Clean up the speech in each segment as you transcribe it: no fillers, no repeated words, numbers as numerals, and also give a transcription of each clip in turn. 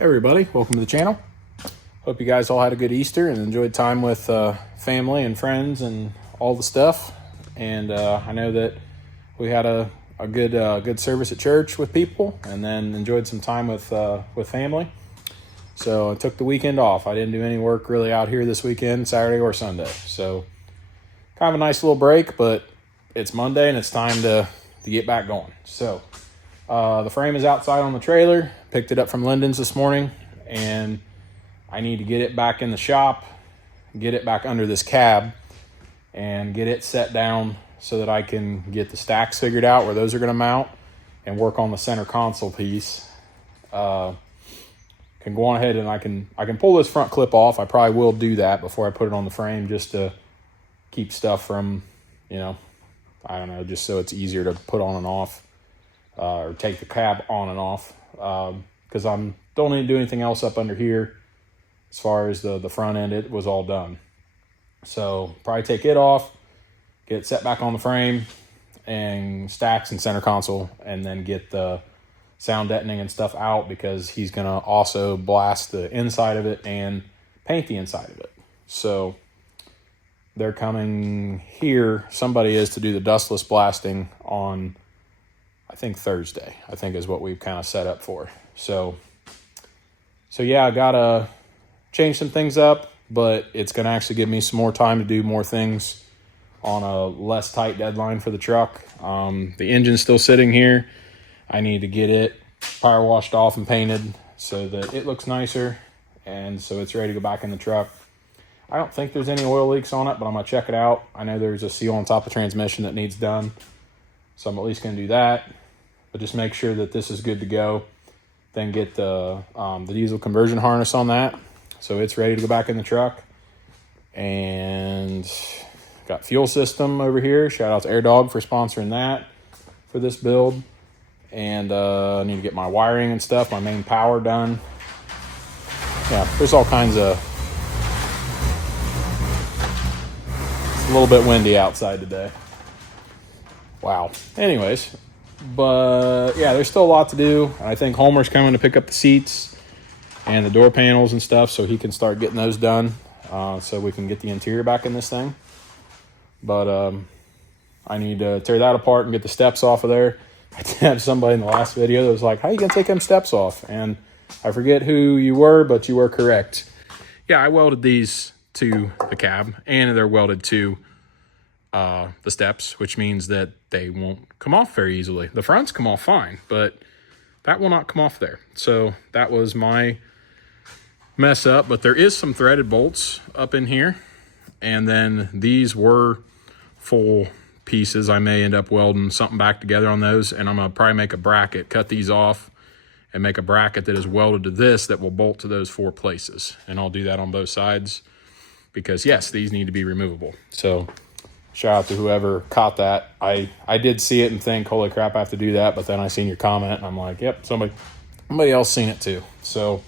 Hey everybody, welcome to the channel. Hope you guys all had a good Easter and enjoyed time with family and friends and all the stuff. And I know that we had a good service at church with people, and then enjoyed some time with family. So I took the weekend off. I didn't do any work really out here this weekend, Saturday or Sunday. So kind of a nice little break, but it's Monday and it's time to get back going. So the frame is outside on the trailer. Picked it up from Linden's this morning, and I need to get it back in the shop, get it back under this cab, and get it set down so that I can get the stacks figured out where those are going to mount and work on the center console piece. Can go on ahead and I can pull this front clip off. I probably will do that before I put it on the frame, just to keep stuff from, I don't know, just so it's easier to put on and off, or take the cab on and off. Because don't need to do anything else up under here. As far as the front end, it was all done. So probably take it off, get it set back on the frame and stacks and center console, and then get the sound deadening and stuff out, because he's gonna also blast the inside of it and paint the inside of it. So they're coming here. Somebody is to do the dustless blasting on, I think Thursday, I think is what we've kind of set up for. So yeah, I gotta change some things up, but it's gonna actually give me some more time to do more things on a less tight deadline for the truck. The engine's still sitting here. I need to get it power washed off and painted so that it looks nicer, and so it's ready to go back in the truck. I don't think there's any oil leaks on it, but I'm gonna check it out. I know there's a seal on top of the transmission that needs done, so I'm at least gonna do that. But just make sure that this is good to go. Then get the diesel conversion harness on that, so it's ready to go back in the truck. And got fuel system over here. Shout out to AirDog for sponsoring that for this build. And I need to get my wiring and stuff, my main power done. Yeah, there's all kinds of... It's a little bit windy outside today. Wow. Anyways, but yeah, there's still a lot to do. I think Homer's coming to pick up the seats and the door panels and stuff, so he can start getting those done, so we can get the interior back in this thing. But I need to tear that apart and get the steps off of there. I did have somebody in the last video that was like, how are you gonna take them steps off? And I forget who you were, but you were correct. Yeah, I welded these to the cab, and they're welded to the steps, which means that they won't come off very easily. The fronts come off fine, but that will not come off there. So that was my mess up, but there is some threaded bolts up in here, and then these were full pieces. I may end up welding something back together on those, and I'm gonna probably make a bracket, cut these off and make a bracket that is welded to this that will bolt to those 4 places. And I'll do that on both sides, because yes, these need to be removable. So shout out to whoever caught that. I did see it and think, holy crap, I have to do that. But then I seen your comment and I'm like, yep, somebody else seen it too. So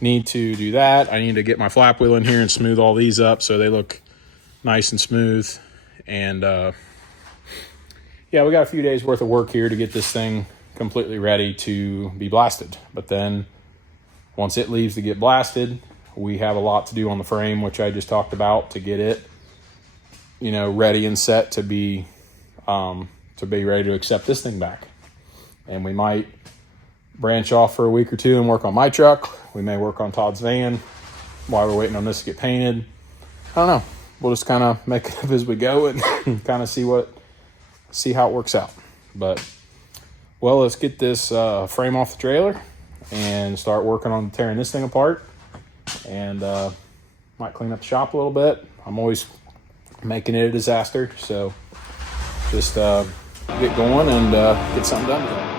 need to do that. I need to get my flap wheel in here and smooth all these up so they look nice and smooth. And yeah, we got a few days worth of work here to get this thing completely ready to be blasted. But then once it leaves to get blasted, we have a lot to do on the frame, which I just talked about, to get it, ready and set to be ready to accept this thing back. And we might branch off for a week or two and work on my truck. We may work on Todd's van while we're waiting on this to get painted. I don't know. We'll just kind of make it up as we go and kind of see how it works out. But, well, let's get this frame off the trailer and start working on tearing this thing apart. And might clean up the shop a little bit. I'm always making it a disaster, so just get going and get something done with it.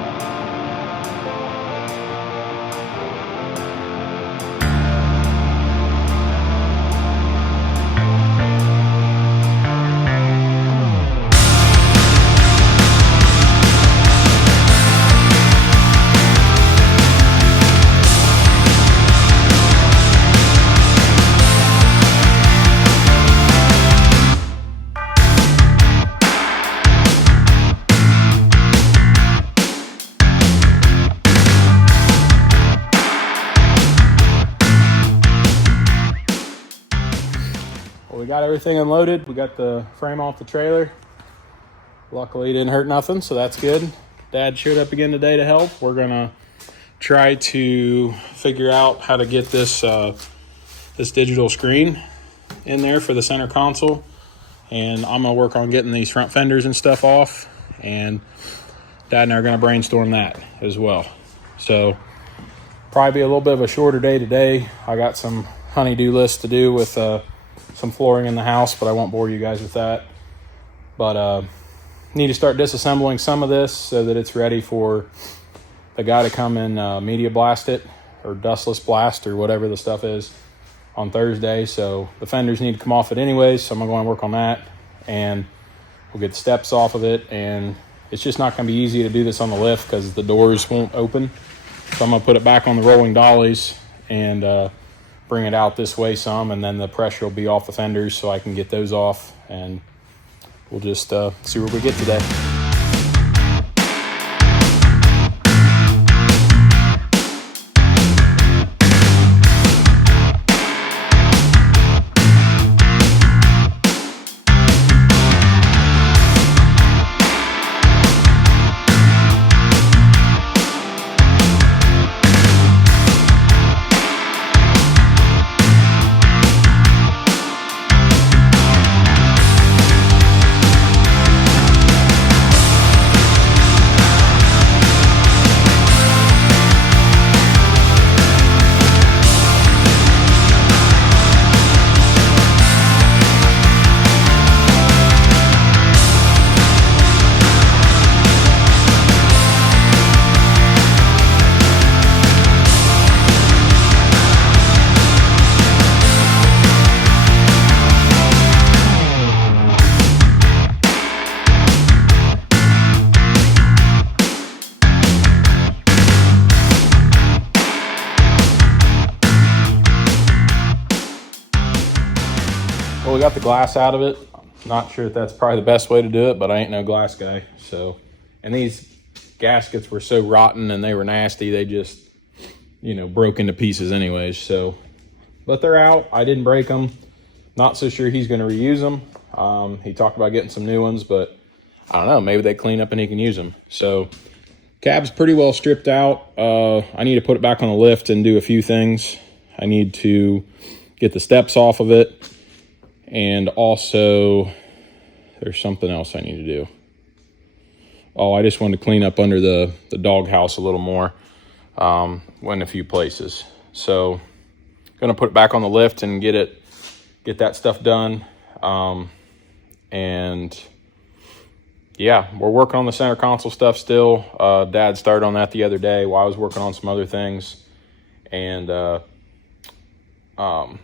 got everything unloaded. We got the frame off the trailer. Luckily, it didn't hurt nothing, so that's good. Dad showed up again today to help. We're gonna try to figure out how to get this this digital screen in there for the center console, and I'm gonna work on getting these front fenders and stuff off. And Dad and I are gonna brainstorm that as well. So probably be a little bit of a shorter day today. I got some honey-do lists to do with some flooring in the house, but I won't bore you guys with that. But need to start disassembling some of this so that it's ready for the guy to come and media blast it, or dustless blast, or whatever the stuff is, on Thursday. So the fenders need to come off it anyways, so I'm gonna go and work on that, and we'll get the steps off of it. And it's just not gonna be easy to do this on the lift because the doors won't open. So I'm gonna put it back on the rolling dollies and bring it out this way some, and then the pressure will be off the fenders so I can get those off, and we'll just see where we get today. Well, we got the glass out of it. Not sure if that's probably the best way to do it, but I ain't no glass guy. So, and these gaskets were so rotten and they were nasty, they just, broke into pieces anyways. So, but they're out. I didn't break them. Not so sure he's going to reuse them. He talked about getting some new ones, but I don't know. Maybe they clean up and he can use them. So, cab's pretty well stripped out. I need to put it back on the lift and do a few things. I need to get the steps off of it. And also, there's something else I need to do. Oh, I just wanted to clean up under the doghouse a little more. Went a few places. So, gonna put it back on the lift and get that stuff done. And yeah, we're working on the center console stuff still. Dad started on that the other day while I was working on some other things. And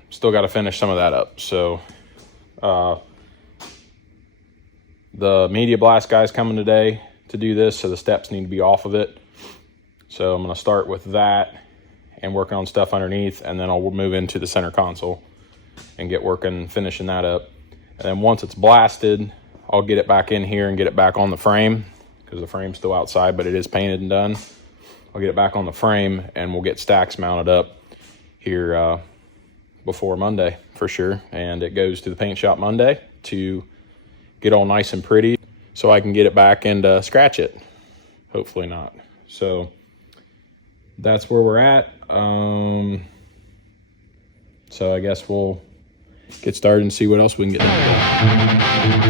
still got to finish some of that up. So, the media blast guy's coming today to do this, so the steps need to be off of it. So I'm going to start with that and working on stuff underneath, and then I'll move into the center console and get working, finishing that up. And then once it's blasted, I'll get it back in here and get it back on the frame, because the frame's still outside, but it is painted and done. I'll get it back on the frame, and we'll get stacks mounted up here before Monday for sure. And it goes to the paint shop Monday to get all nice and pretty so I can get it back and scratch it. Hopefully not. So that's where we're at. So I guess we'll get started and see what else we can get done.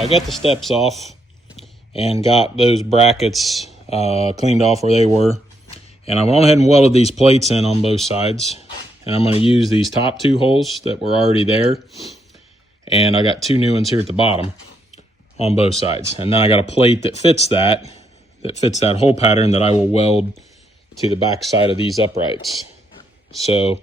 I got the steps off and got those brackets cleaned off where they were, And I went ahead and welded these plates in on both sides. And I'm going to use these top 2 holes that were already there. And I got 2 new ones here at the bottom on both sides. And then I got a plate that fits that hole pattern that I will weld to the back side of these uprights. So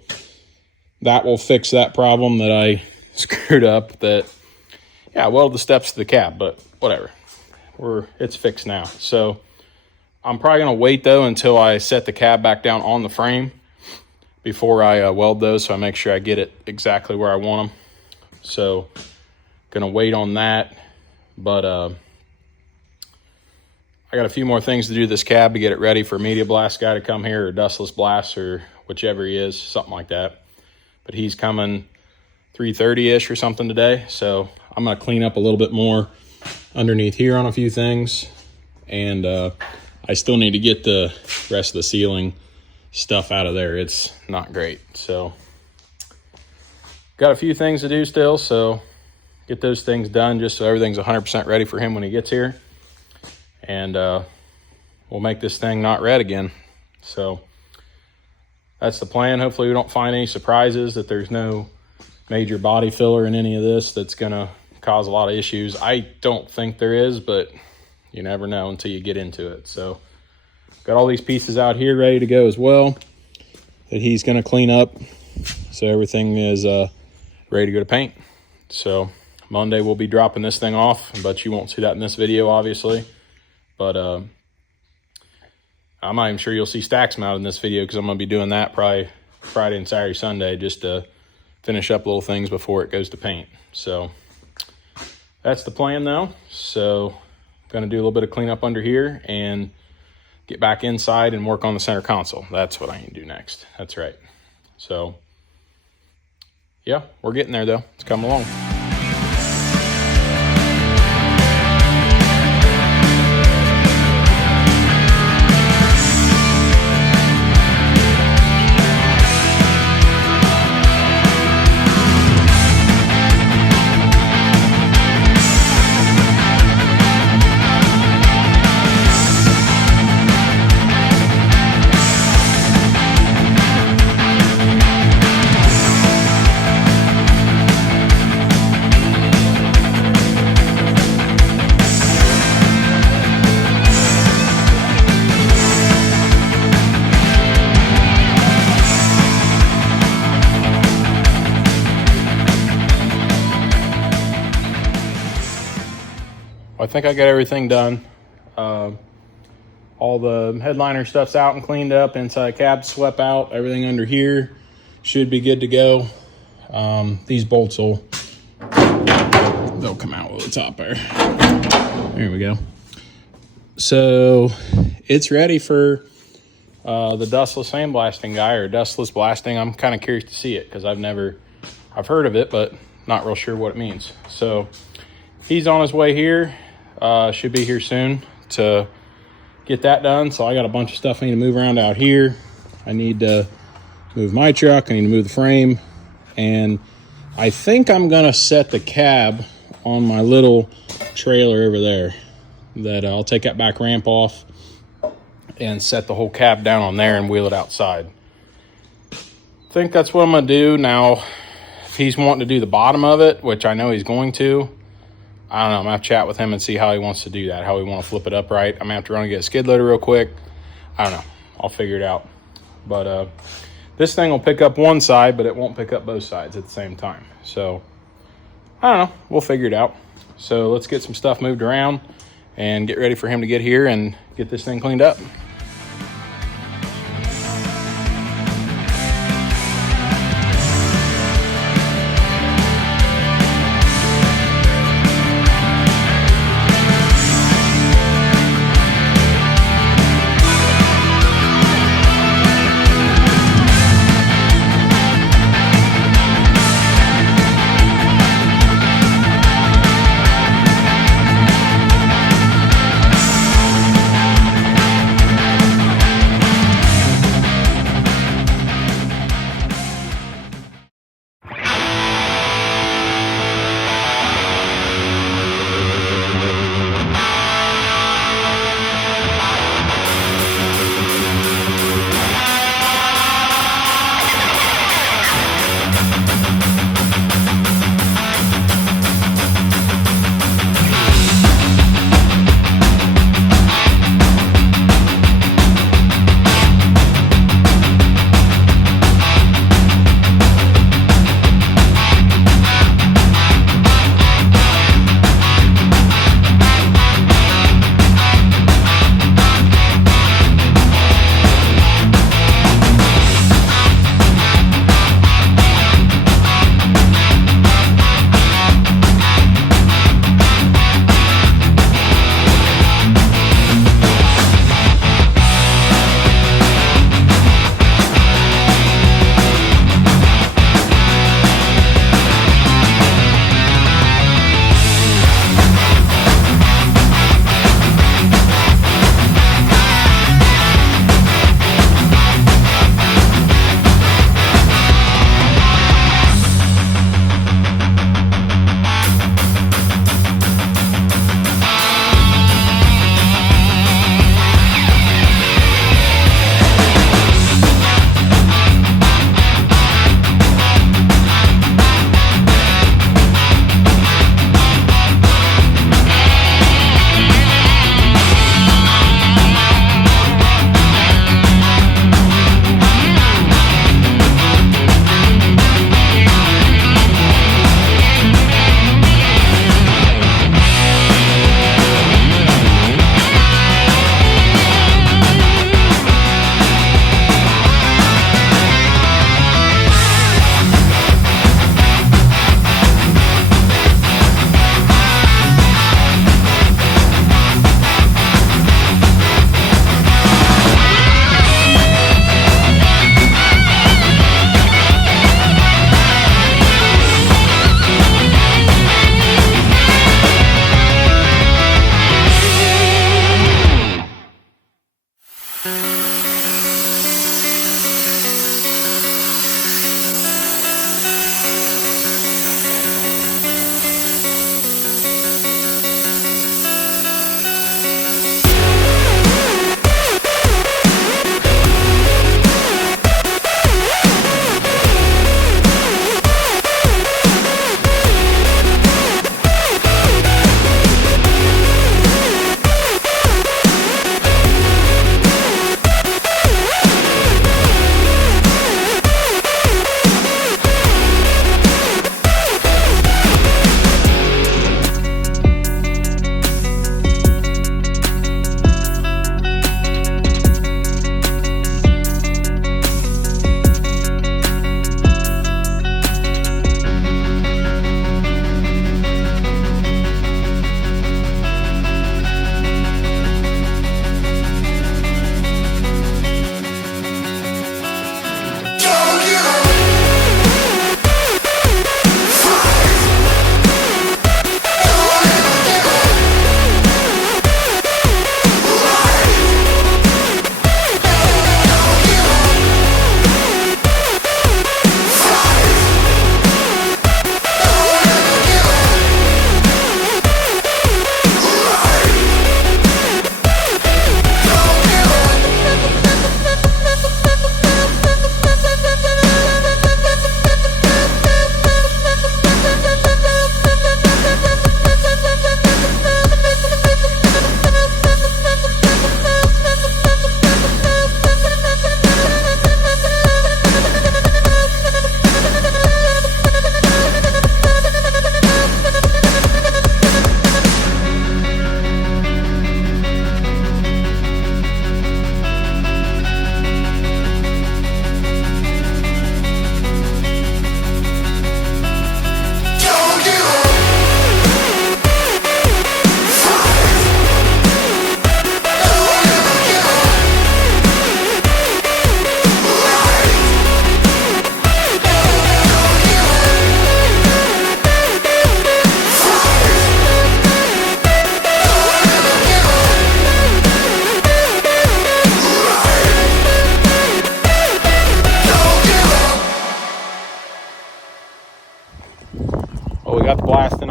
that will fix that problem that I screwed up. I welded the steps to the cab, but whatever. It's fixed now. So I'm probably going to wait, though, until I set the cab back down on the frame before I weld those, so I make sure I get it exactly where I want them. So going to wait on that. But I got a few more things to do to this cab to get it ready for Media Blast guy to come here, or Dustless Blast, or whichever he is, something like that. But he's coming 3:30-ish or something today. So I'm going to clean up a little bit more underneath here on a few things. And I still need to get the rest of the ceiling stuff out of there. It's not great. So got a few things to do still. So get those things done just so everything's 100% ready for him when he gets here. And we'll make this thing not red again. So that's the plan. Hopefully we don't find any surprises, that there's no major body filler in any of this that's going to cause a lot of issues. I don't think there is, but you never know until you get into it. So got all these pieces out here ready to go as well that he's going to clean up. So everything is ready to go to paint. So Monday we'll be dropping this thing off, but you won't see that in this video, obviously. But I'm not even sure you'll see stacks mounted in this video, because I'm going to be doing that probably Friday and Saturday, Sunday, just to finish up little things before it goes to paint. So that's the plan, though. So I'm going to do a little bit of cleanup under here and get back inside and work on the center console. That's what I need to do next. That's right. So yeah, we're getting there, though. It's coming along. I think I got everything done. All the headliner stuff's out and cleaned up. Inside cab swept out. Everything under here should be good to go. These bolts they'll come out with the top there. There we go. So it's ready for the dustless sandblasting guy, or dustless blasting. I'm kind of curious to see it, because I've heard of it, but not real sure what it means. So he's on his way here. Should be here soon to get that done. So I got a bunch of stuff I need to move around out here. I need to move my truck. I need to move the frame. And I think I'm going to set the cab on my little trailer over there. That I'll take that back ramp off and set the whole cab down on there and wheel it outside. I think that's what I'm going to do. Now, if he's wanting to do the bottom of it, which I know he's going to, I don't know. I'm going to have to chat with him and see how he wants to do that, how he want to flip it upright. I'm going to have to run and get a skid loader real quick. I don't know. I'll figure it out. But this thing will pick up one side, but it won't pick up both sides at the same time. So, I don't know. We'll figure it out. So, let's get some stuff moved around and get ready for him to get here and get this thing cleaned up.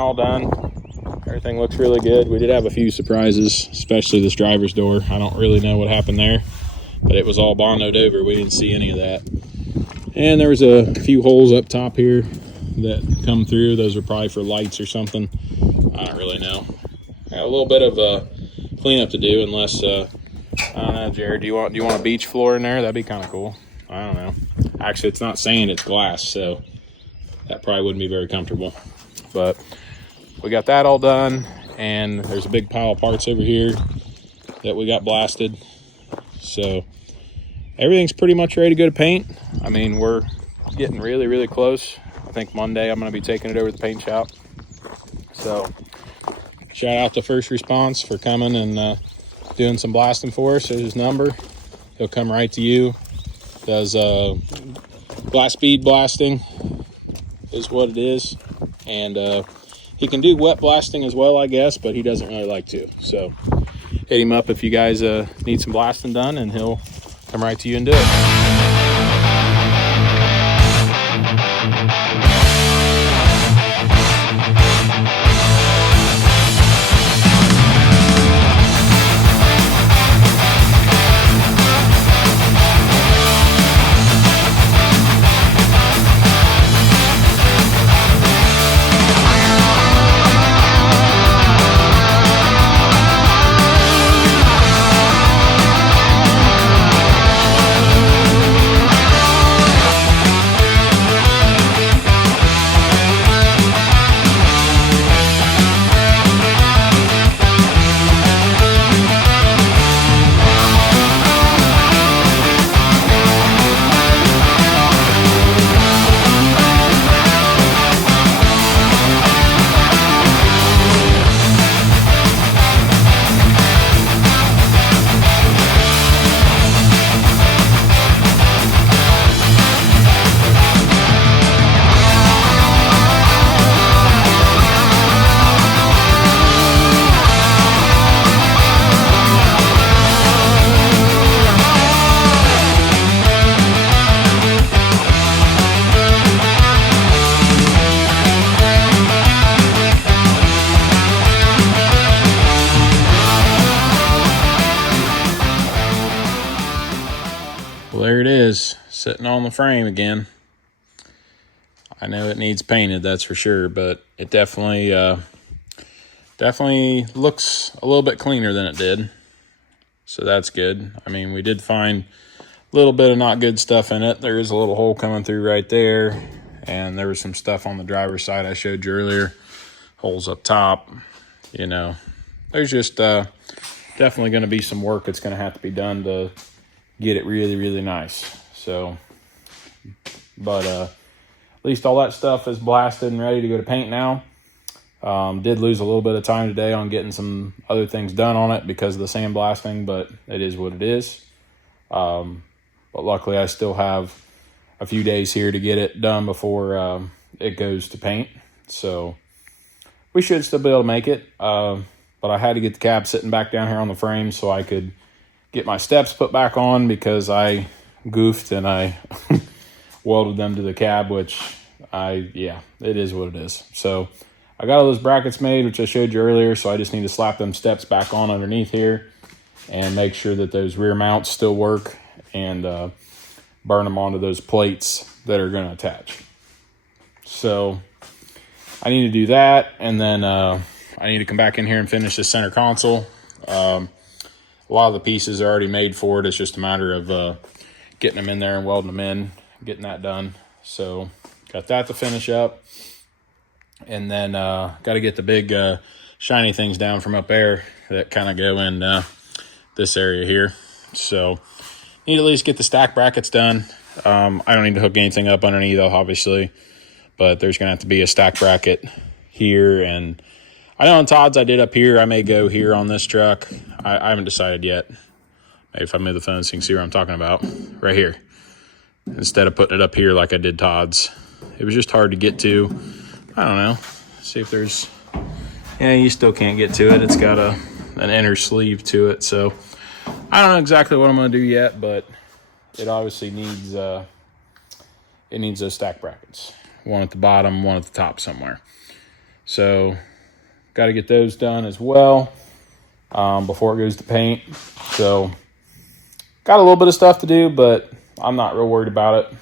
all done. Everything looks really good. We did have a few surprises, especially this driver's door. I don't really know what happened there, but it was all bondoed over. We didn't see any of that. And there was a few holes up top here that come through. Those are probably for lights or something. I don't really know. Got a little bit of cleanup to do, unless I don't know, Jared. Do you want a beach floor in there? That'd be kind of cool. I don't know. Actually, it's not sand; it's glass, so that probably wouldn't be very comfortable. But we got that all done, and there's a big pile of parts over here that we got blasted. So everything's pretty much ready to go to paint. I mean, we're getting really, really close. I think Monday I'm going to be taking it over to the paint shop. So shout out to First Response for coming and doing some blasting for us. There's his number. He'll come right to you. Does glass bead blasting is what it is. And he can do wet blasting as well, I guess, but he doesn't really like to. So hit him up if you guys need some blasting done, and he'll come right to you and do it. Well, there it is, sitting on the frame again. I know it needs painted, that's for sure, but it definitely looks a little bit cleaner than it did. So that's good. I mean, we did find a little bit of not good stuff in it. There is a little hole coming through right there, and there was some stuff on the driver's side I showed you earlier. Holes up top, you know. There's just definitely going to be some work that's going to have to be done to get it really, really nice. So, but at least all that stuff is blasted and ready to go to paint now. Did lose a little bit of time today on getting some other things done on it because of the sandblasting, but it is what it is. But luckily I still have a few days here to get it done before it goes to paint. So we should still be able to make it. But I had to get the cab sitting back down here on the frame so I could get my steps put back on, because I goofed and I welded them to the cab, which it is what it is. So I got all those brackets made, which I showed you earlier, so I just need to slap them steps back on underneath here and make sure that those rear mounts still work, and burn them onto those plates that are going to attach. So I need to do that, and then I need to come back in here and finish the center console. A lot of the pieces are already made for it. It's just a matter of getting them in there and welding them in, getting that done. So got that to finish up. And then got to get the big shiny things down from up there that kind of go in this area here. So need to at least get the stack brackets done. I don't need to hook anything up underneath, obviously, but there's going to have to be a stack bracket here. And I know on Todd's I did up here. I may go here on this truck. I haven't decided yet. Maybe if I move the phone so you can see what I'm talking about. Right here. Instead of putting it up here like I did Todd's. It was just hard to get to. I don't know. See if there's... Yeah, you still can't get to it. It's got an inner sleeve to it. So I don't know exactly what I'm going to do yet, but it obviously needs those stack brackets. One at the bottom, one at the top somewhere. So got to get those done as well before it goes to paint. So got a little bit of stuff to do, but I'm not real worried about it.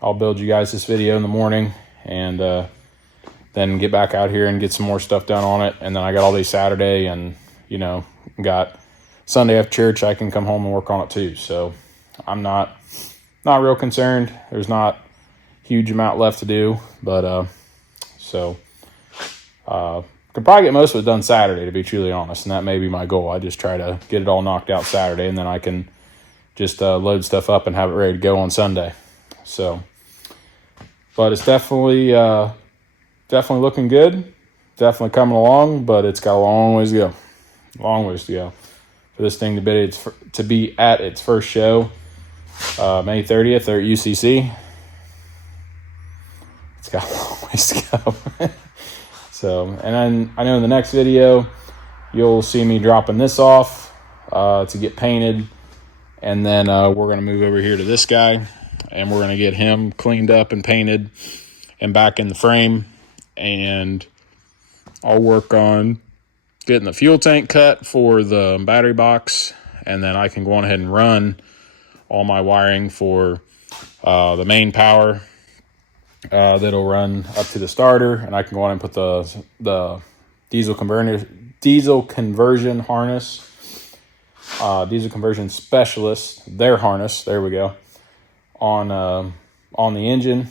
I'll build you guys this video in the morning and then get back out here and get some more stuff done on it. And then I got all day Saturday, and got Sunday after church. I can come home and work on it too. So I'm not real concerned. There's not a huge amount left to do, but could probably get most of it done Saturday, to be truly honest, and that may be my goal. I just try to get it all knocked out Saturday, and then I can just load stuff up and have it ready to go on Sunday. So, but it's definitely looking good, definitely coming along, but it's got a long ways to go for this thing to be at its first show, May 30th there at UCC. It's got a long ways to go. So, and then I know in the next video, you'll see me dropping this off to get painted. And then we're going to move over here to this guy, and we're going to get him cleaned up and painted and back in the frame. And I'll work on getting the fuel tank cut for the battery box. And then I can go on ahead and run all my wiring for the main power. That'll run up to the starter, and I can go on and put the diesel conversion harness, diesel conversion specialist, their harness, there we go, on the engine,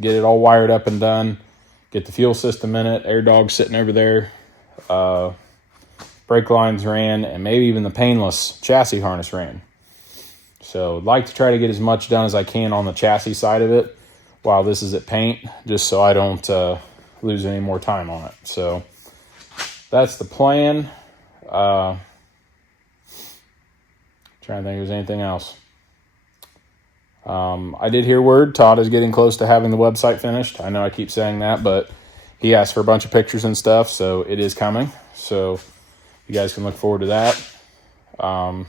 get it all wired up and done, get the fuel system in it, air dog sitting over there, brake lines ran, and maybe even the painless chassis harness ran. So I'd like to try to get as much done as I can on the chassis side of it while this is at paint, just so I don't lose any more time on it. So that's the plan. Trying to think if there's anything else. I did hear word Todd is getting close to having the website finished. I know I keep saying that, but he asked for a bunch of pictures and stuff, so it is coming. So you guys can look forward to that. Yeah,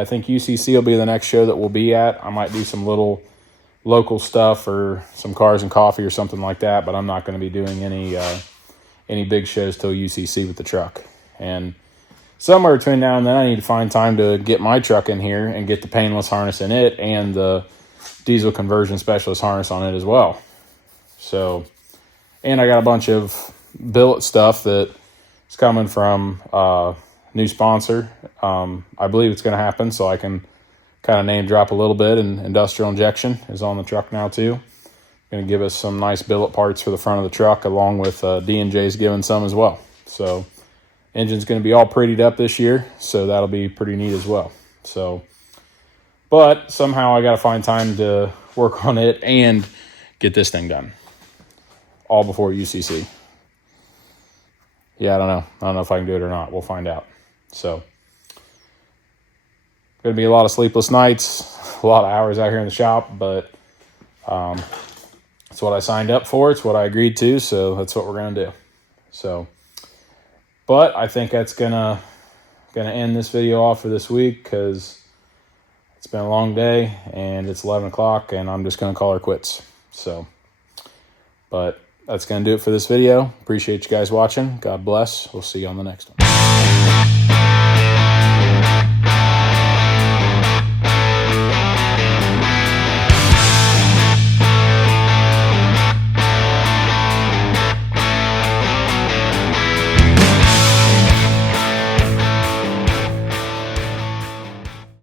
I think UCC will be the next show that we'll be at. I might do some little local stuff or some cars and coffee or something like that, but I'm not going to be doing any big shows till UCC with the truck. And somewhere between now and then, I need to find time to get my truck in here and get the painless harness in it and the diesel conversion specialist harness on it as well. So, and I got a bunch of billet stuff that is coming from a new sponsor. I believe it's going to happen, so I can kind of name drop a little bit, and Industrial Injection is on the truck now too. Going to give us some nice billet parts for the front of the truck, along with D&J's giving some as well. So engine's going to be all prettied up this year, so that'll be pretty neat as well. So, but somehow I got to find time to work on it and get this thing done, all before UCC. Yeah, I don't know if I can do it or not. We'll find out. So going to be a lot of sleepless nights, a lot of hours out here in the shop, but it's what I signed up for. It's what I agreed to, so that's what we're going to do. So, but I think that's gonna end this video off for this week, because it's been a long day and it's 11 o'clock, and I'm just going to call her quits. So, but that's going to do it for this video. Appreciate you guys watching. God bless. We'll see you on the next one.